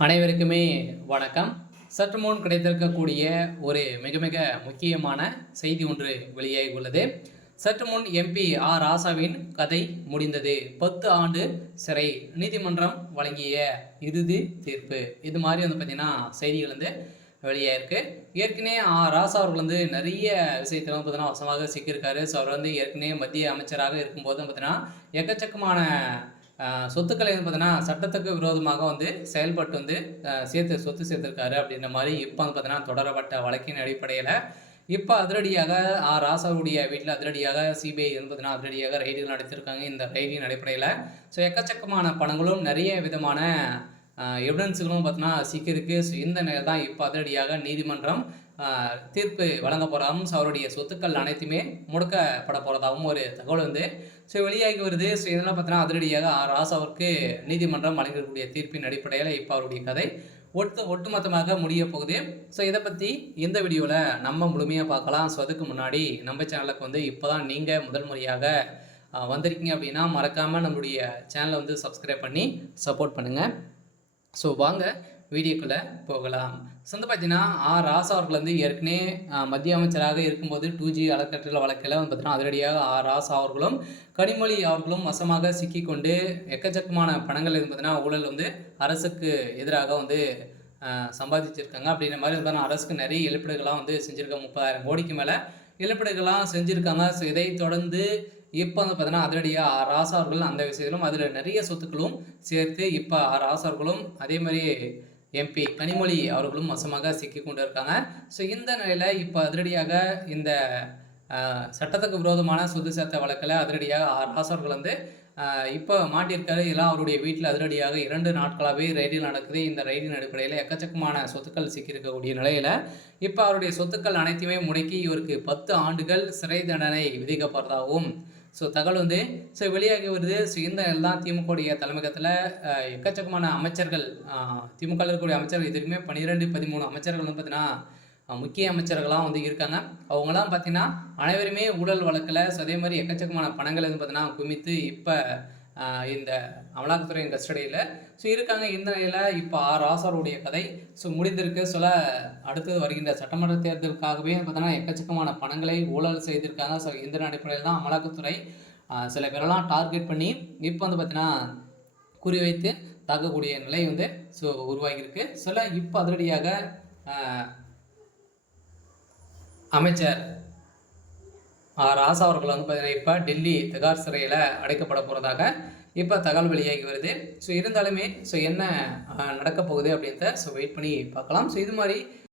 அனைவருக்குமே வணக்கம். சற்று முன் கிடைத்திருக்கக்கூடிய ஒரு மிக மிக முக்கியமான செய்தி ஒன்று வெளியாகி உள்ளது. சற்று முன் எம்பி ஆர் ராசாவின் கதை முடிந்தது. 10 ஆண்டு சிறை, நீதிமன்றம் வழங்கிய இறுதி தீர்ப்பு. இது மாதிரி பார்த்தீங்கன்னா செய்திகள் வெளியாயிருக்கு. ஏற்கனவே ராசா அவர்கள் நிறைய விஷயத்தில் பார்த்தீங்கன்னா வசமாக சிக்கியிருக்காரு. ஸோ அவர் ஏற்கனவே மத்திய அமைச்சராக இருக்கும்போது பார்த்தீங்கன்னா எக்கச்சக்கமான சொத்துக்களை பார்த்தீங்கன்னா சட்டத்துக்கு விரோதமாக செயல்பட்டு சொத்து சேர்த்திருக்காரு அப்படின்ற மாதிரி இப்போ பார்த்தீங்கன்னா தொடரப்பட்ட வழக்கின் அடிப்படையில் இப்போ அதிரடியாக ராசாவுடைய வீட்டில் அதிரடியாக சிபிஐ பார்த்தீங்கன்னா அதிரடியாக ரைடுகள் நடத்தியிருக்காங்க. இந்த ரைடின் அடிப்படையில் ஸோ எக்கச்சக்கமான பணங்களும் நிறைய விதமான எவிடன்ஸுகளும் பார்த்தீங்கன்னா சிக்கிருக்கு. ஸோ இந்த நிலை தான் இப்போ அதிரடியாக நீதிமன்றம் தீர்ப்பு வழங்க போகிறதாகவும் ஸோ அவருடைய சொத்துக்கள் அனைத்துமே முடக்கப்பட போகிறதாகவும் ஒரு தகவல் ஸோ வெளியாகி வருது. ஸோ இதெல்லாம் பார்த்தீங்கன்னா அதிரடியாக ராசாவிற்கு நீதிமன்றம் வழங்கக்கூடிய தீர்ப்பின் அடிப்படையில் இப்போ அவருடைய கதை ஒட்டுமொத்தமாக முடிய போகுது. ஸோ இதை பற்றி இந்த வீடியோவில் நம்ம முழுமையாக பார்க்கலாம். ஸோ அதுக்கு முன்னாடி நம்ம சேனலுக்கு இப்போ தான் நீங்கள் முதல் முறையாக வந்திருக்கீங்க அப்படின்னா மறக்காமல் நம்மளுடைய சேனலை சப்ஸ்கிரைப் பண்ணி சப்போர்ட் பண்ணுங்கள். ஸோ வாங்க வீடியோக்குள்ளே போகலாம். ஸோ பார்த்தீங்கன்னா ராசா அவர்கள் ஏற்கனவே மத்திய அமைச்சராக இருக்கும்போது 2G அறக்கட்டளை வழக்கில் பார்த்தீங்கன்னா அதிரடியாக ராசா அவர்களும் கனிமொழி அவர்களும் வசமாக சிக்கிக்கொண்டு எக்கச்சக்கமான பணங்கள் பார்த்தீங்கன்னா ஊழல் அரசுக்கு எதிராக சம்பாதிச்சிருக்காங்க. அப்படின்ற மாதிரி பார்த்தீங்கன்னா அரசுக்கு நிறைய இழப்பீடுகள்லாம் செஞ்சுருக்காங்க. 30,000 கோடிக்கு மேலே இழப்பீடுகள்லாம் செஞ்சுருக்காங்க. ஸோ இதை தொடர்ந்து இப்போ பார்த்தீங்கன்னா அதிரடியாக ராசா அவர்கள் அந்த விஷயத்திலும் அதில் நிறைய சொத்துக்களும் சேர்த்து இப்போ ராசா அவர்களும் அதே மாதிரி எம்பி கனிமொழி அவர்களும் வசமாக சிக்கி கொண்டு இருக்காங்க. ஸோ இந்த நிலையில் இப்போ அதிரடியாக இந்த சட்டத்துக்கு விரோதமான சொத்து சேர்த்த வழக்கில் அதிரடியாக ராசா அவர்கள் இப்போ மாட்டியிருக்காரு. இதெல்லாம் அவருடைய வீட்டில் அதிரடியாக 2 நாட்களாகவே ரைடில் நடக்குது. இந்த ரைடின் அடிப்படையில் எக்கச்சக்கமான சொத்துக்கள் சிக்கியிருக்கக்கூடிய நிலையில் இப்போ அவருடைய சொத்துக்கள் அனைத்தையுமே முடக்கி இவருக்கு 10 ஆண்டுகள் சிறை தண்டனை விதிக்கப்படுறதாகவும் ஸோ தகவல் ஸோ வெளியாகி வருது. ஸோ இந்த எல்லாம் திமுகவுடைய தலைமையகத்தில் எக்கச்சக்கமான அமைச்சர்கள் திமுகவில் இருக்கக்கூடிய அமைச்சர்கள் இதுக்குமே 12-13 அமைச்சர்கள் பார்த்தீங்கன்னா முக்கிய அமைச்சர்கள்லாம் இருக்காங்க. அவங்களாம் பார்த்தீங்கன்னா அனைவருமே ஊழல் வழக்கில் ஸோ அதே மாதிரி எக்கச்சக்கமான பணங்கள் பார்த்தீங்கன்னா குமித்து இப்போ இந்த அமலாக்கத்துறையின் கஸ்டடியில் ஸோ இருக்காங்க. இந்த நிலையில் இப்போ ராசாவுடைய கதை ஸோ முடிந்திருக்கு. சொல்ல அடுத்தது வருகின்ற சட்டமன்ற தேர்தலுக்காகவே பார்த்தீங்கன்னா எக்கச்சக்கமான பணங்களை ஊழல் செய்திருக்காங்க. ஸோ இந்த அடிப்படையில் தான் அமலாக்கத்துறை சில பேரெல்லாம் டார்கெட் பண்ணி இப்போ பார்த்தீங்கன்னா குறிவைத்து தாக்கக்கூடிய நிலை ஸோ உருவாகியிருக்கு. சொல்ல இப்போ அதிரடியாக அமைச்சர் ராசா அவர்கள் பார்த்தீங்கன்னா இப்போ டெல்லி திகார் சிறையில் அடைக்கப்பட போகிறதாக இப்போ தகவல் வெளியாகி வருது. ஸோ இருந்தாலுமே ஸோ என்ன நடக்க போகுது அப்படின்றத ஸோ வெயிட் பண்ணி பார்க்கலாம். ஸோ இது மாதிரி